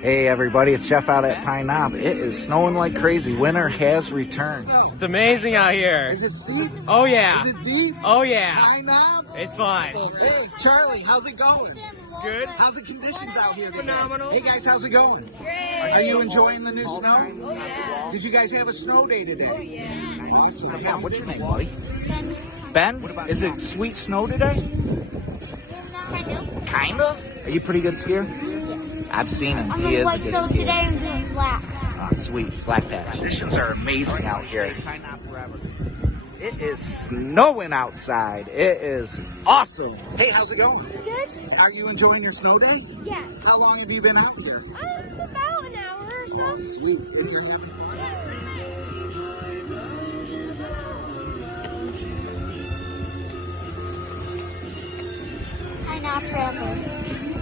Hey everybody, it's Jeff out at Pine Knob. It is snowing like crazy. Winter has returned. It's amazing out here. Is it deep? Oh yeah. Is it deep? Oh yeah. Pine Knob? It's fun. Hey, Charlie, how's it going? Good. How's the conditions out here today? Phenomenal. Hey guys, how's it going? Great. Are you enjoying the new snow? Oh yeah. Did you guys have a snow day today? Oh yeah. Awesome. Yeah, what's your name, buddy? Ben? Is it sweet snow today? Kind of. Are you a pretty good skier? Yes. I've seen him. I'm He gonna is a white good so today skier. I'm doing black. Ah, sweet. Black patch. Conditions are amazing out here. It is snowing outside. It is awesome. Hey, how's it going? Good? Are you enjoying your snow day? Yes. How long have you been out here? About an hour or so. Sweet. And you're having fun? I now travel.